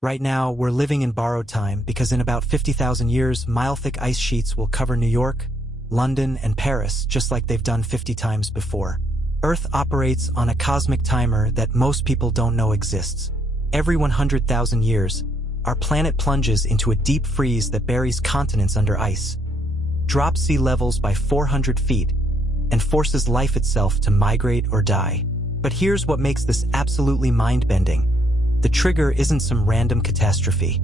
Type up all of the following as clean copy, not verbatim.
Right now, we're living in borrowed time because in about 50,000 years, mile-thick ice sheets will cover New York, London, and Paris, just like they've done 50 times before. Earth operates on a cosmic timer that most people don't know exists. Every 100,000 years, our planet plunges into a deep freeze that buries continents under ice, drops sea levels by 400 feet, and forces life itself to migrate or die. But here's what makes this absolutely mind-bending. The trigger isn't some random catastrophe.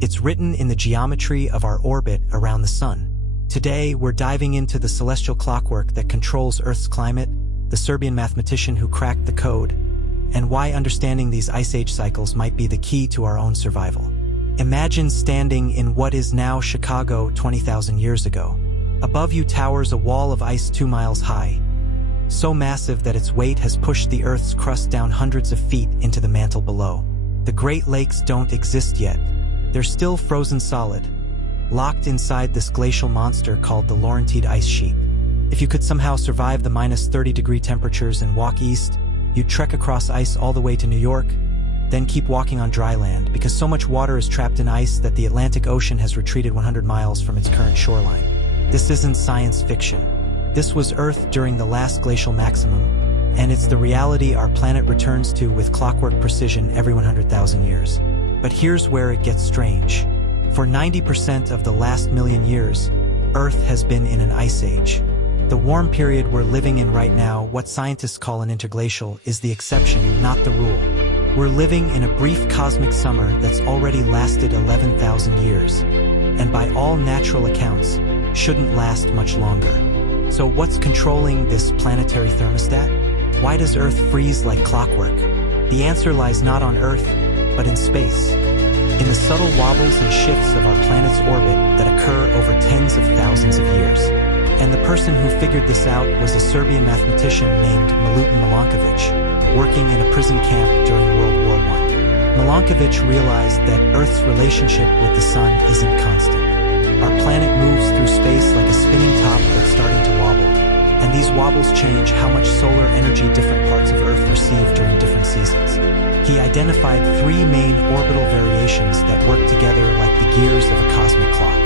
It's written in the geometry of our orbit around the sun. Today, we're diving into the celestial clockwork that controls Earth's climate, the Serbian mathematician who cracked the code, and why understanding these ice age cycles might be the key to our own survival. Imagine standing in what is now Chicago 20,000 years ago. Above you towers a wall of ice 2 miles high, so massive that its weight has pushed the Earth's crust down hundreds of feet into the mantle below. The Great Lakes don't exist yet. They're still frozen solid, locked inside this glacial monster called the Laurentide ice sheet. If you could somehow survive the minus 30-degree temperatures and walk east, you'd trek across ice all the way to New York, then keep walking on dry land because so much water is trapped in ice that the Atlantic Ocean has retreated 100 miles from its current shoreline. This isn't science fiction. This was Earth during the last glacial maximum, and it's the reality our planet returns to with clockwork precision every 100,000 years. But here's where it gets strange. For 90% of the last million years, Earth has been in an ice age. The warm period we're living in right now, what scientists call an interglacial, is the exception, not the rule. We're living in a brief cosmic summer that's already lasted 11,000 years, and by all natural accounts, shouldn't last much longer. So what's controlling this planetary thermostat? Why does Earth freeze like clockwork? The answer lies not on Earth, but in space. In the subtle wobbles and shifts of our planet's orbit that occur over tens of thousands of years. And the person who figured this out was a Serbian mathematician named Milutin Milankovic, working in a prison camp during World War I. Milankovic realized that Earth's relationship with the sun isn't constant. Our planet moves through space like a spinning top that's starting to wobble, and these wobbles change how much solar energy different parts of Earth receive during different seasons. He identified 3 main orbital variations that work together like the gears of a cosmic clock.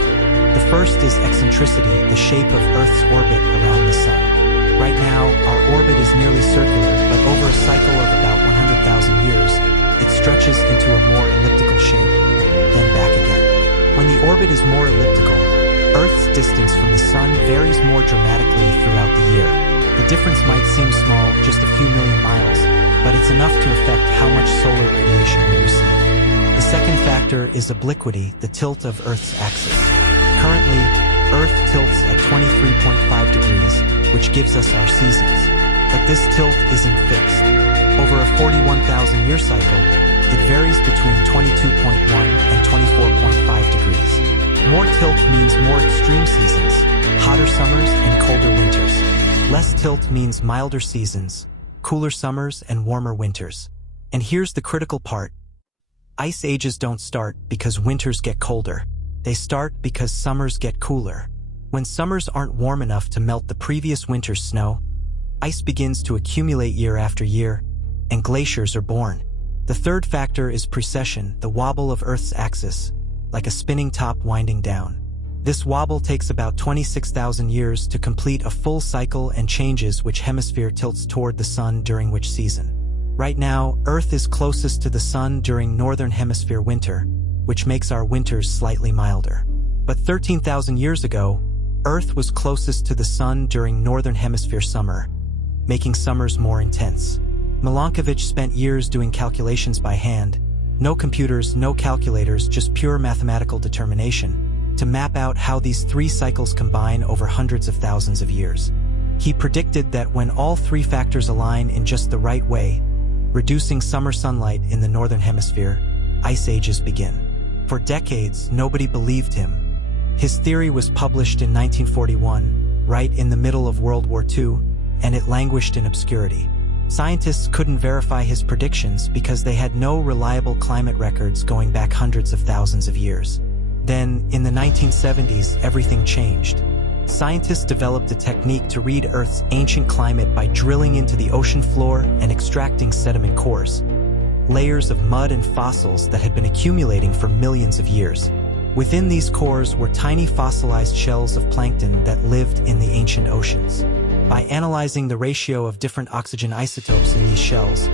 The first is eccentricity, the shape of Earth's orbit around the sun. Right now, our orbit is nearly circular, but over a cycle of about 100,000 years, it stretches into a more elliptical shape, then back again. When the orbit is more elliptical, Earth's distance from the sun varies more dramatically throughout the year. The difference might seem small, just a few million miles, but it's enough to affect how much solar radiation we receive. The second factor is obliquity, the tilt of Earth's axis. Currently, Earth tilts at 23.5 degrees, which gives us our seasons. But this tilt isn't fixed. Over a 41,000-year cycle, it varies between 22.1 and 24.5 degrees. More tilt means more extreme seasons, hotter summers and colder winters. Less tilt means milder seasons, cooler summers and warmer winters. And here's the critical part. Ice ages don't start because winters get colder. They start because summers get cooler. When summers aren't warm enough to melt the previous winter's snow, ice begins to accumulate year after year, and glaciers are born. The third factor is precession, the wobble of Earth's axis, like a spinning top winding down. This wobble takes about 26,000 years to complete a full cycle and changes which hemisphere tilts toward the sun during which season. Right now, Earth is closest to the sun during northern hemisphere winter, which makes our winters slightly milder. But 13,000 years ago, Earth was closest to the sun during northern hemisphere summer, making summers more intense. Milankovic spent years doing calculations by hand, no computers, no calculators, just pure mathematical determination, to map out how these 3 cycles combine over hundreds of thousands of years. He predicted that when all 3 factors align in just the right way, reducing summer sunlight in the northern hemisphere, ice ages begin. For decades, nobody believed him. His theory was published in 1941, right in the middle of World War II, and it languished in obscurity. Scientists couldn't verify his predictions because they had no reliable climate records going back hundreds of thousands of years. Then, in the 1970s, everything changed. Scientists developed a technique to read Earth's ancient climate by drilling into the ocean floor and extracting sediment cores. layers of mud and fossils that had been accumulating for millions of years. Within these cores were tiny fossilized shells of plankton that lived in the ancient oceans. By analyzing the ratio of different oxygen isotopes in these shells,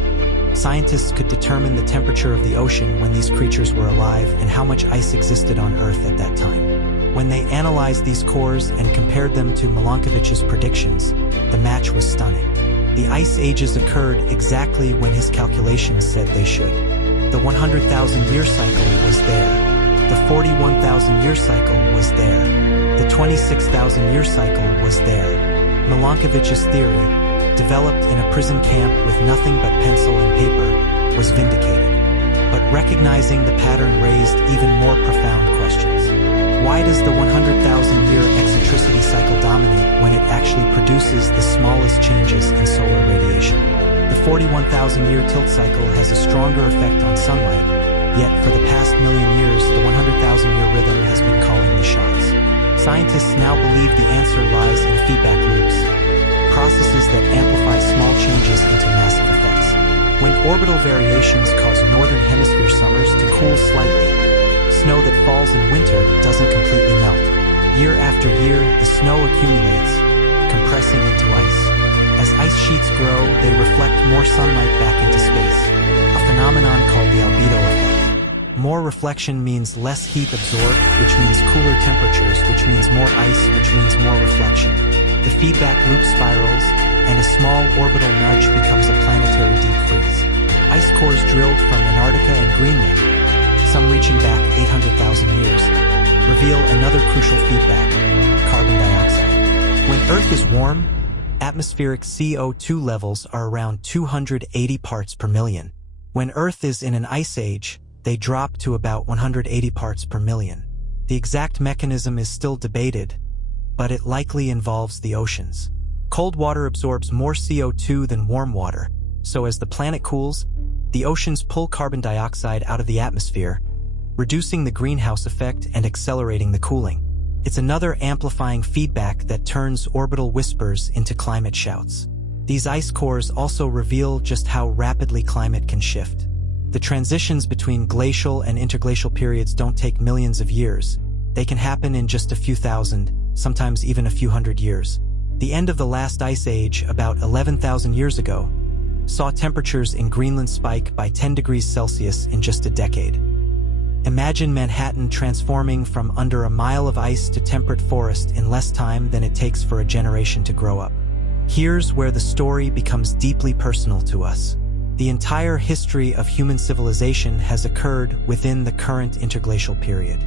scientists could determine the temperature of the ocean when these creatures were alive and how much ice existed on Earth at that time. When they analyzed these cores and compared them to Milankovich's predictions, the match was stunning. The ice ages occurred exactly when his calculations said they should. The 100,000-year cycle was there. The 41,000-year cycle was there. The 26,000-year cycle was there. Milankovich's theory, developed in a prison camp with nothing but pencil and paper, was vindicated. But recognizing the pattern raised even more profound questions. Why does the 100,000-year eccentricity cycle dominate when it actually produces the smallest changes in solar radiation? The 41,000-year tilt cycle has a stronger effect on sunlight, yet for the past million years, the 100,000-year rhythm has been calling the shots. Scientists now believe the answer lies in feedback loops, processes that amplify small changes into massive effects. When orbital variations cause northern hemisphere summers to cool slightly, snow that falls in winter doesn't completely melt. Year after year, the snow accumulates, compressing into ice. As ice sheets grow, they reflect more sunlight back into space, a phenomenon called the albedo effect. More reflection means less heat absorbed, which means cooler temperatures, which means more ice, which means more reflection. The feedback loop spirals, and a small orbital nudge becomes a planetary deep freeze. Ice cores drilled from Antarctica and Greenland, some reaching back 800,000 years, reveal another crucial feedback: carbon dioxide. When Earth is warm, atmospheric CO2 levels are around 280 parts per million. When Earth is in an ice age, they drop to about 180 parts per million. The exact mechanism is still debated, but it likely involves the oceans. Cold water absorbs more CO2 than warm water, so as the planet cools, the oceans pull carbon dioxide out of the atmosphere, reducing the greenhouse effect and accelerating the cooling. It's another amplifying feedback that turns orbital whispers into climate shouts. These ice cores also reveal just how rapidly climate can shift. The transitions between glacial and interglacial periods don't take millions of years. They can happen in just a few thousand, sometimes even a few hundred years. The end of the last ice age, about 11,000 years ago, saw temperatures in Greenland spike by 10 degrees Celsius in just a decade. Imagine Manhattan transforming from under a mile of ice to temperate forest in less time than it takes for a generation to grow up. Here's where the story becomes deeply personal to us. The entire history of human civilization has occurred within the current interglacial period.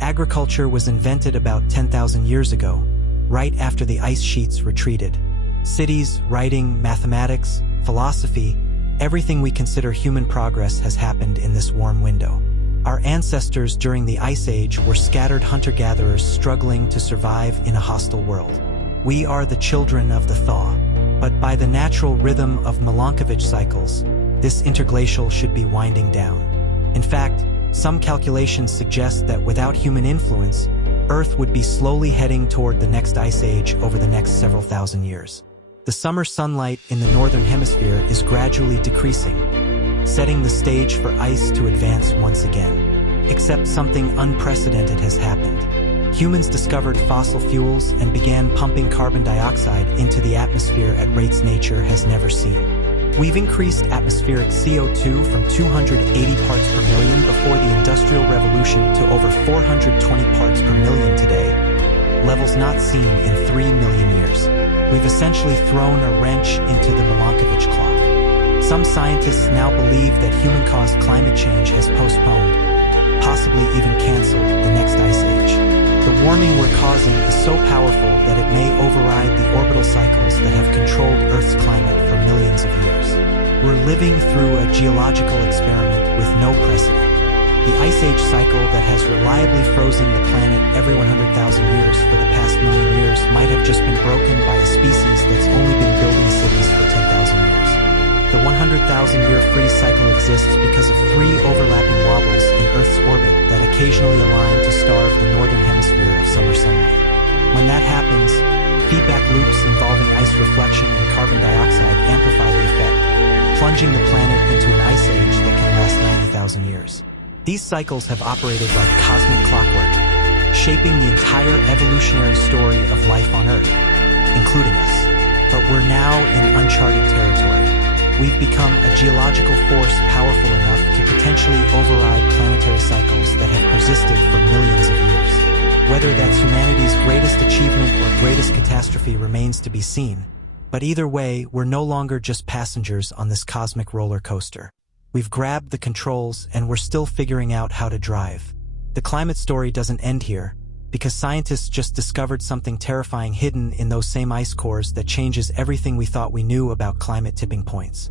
Agriculture was invented about 10,000 years ago, right after the ice sheets retreated. Cities, writing, mathematics, philosophy, everything we consider human progress has happened in this warm window. Our ancestors during the Ice Age were scattered hunter-gatherers struggling to survive in a hostile world. We are the children of the thaw. But by the natural rhythm of Milankovitch cycles, this interglacial should be winding down. In fact, some calculations suggest that without human influence, Earth would be slowly heading toward the next ice age over the next several thousand years. The summer sunlight in the northern hemisphere is gradually decreasing, setting the stage for ice to advance once again. Except something unprecedented has happened. Humans discovered fossil fuels and began pumping carbon dioxide into the atmosphere at rates nature has never seen. We've increased atmospheric CO2 from 280 parts per million before the Industrial Revolution to over 420 parts per million today, levels not seen in 3 million years. We've essentially thrown a wrench into the Milankovitch clock. Some scientists now believe that human-caused climate change has postponed, possibly even canceled, the next ice age. The warming we're causing is so powerful that it may override the orbital cycles that have controlled Earth's climate for millions of years. We're living through a geological experiment with no precedent. The Ice Age cycle that has reliably frozen the planet every 100,000 years for the past million years might have just been broken by a species that's only been building cities for 10,000 years. The 100,000-year freeze cycle exists because of 3 overlapping wobbles in Earth's orbit that occasionally align to starve the northern hemisphere of summer sunlight. When that happens, feedback loops involving ice reflection and carbon dioxide amplify the effect, plunging the planet into an ice age that can last 90,000 years. These cycles have operated like cosmic clockwork, shaping the entire evolutionary story of life on Earth, including us. But we're now in uncharted territory. We've become a geological force powerful enough to potentially override planetary cycles that have persisted for millions of years. Whether that's humanity's greatest achievement or greatest catastrophe remains to be seen. But either way, we're no longer just passengers on this cosmic roller coaster. We've grabbed the controls and we're still figuring out how to drive. The climate story doesn't end here, because scientists just discovered something terrifying hidden in those same ice cores that changes everything we thought we knew about climate tipping points.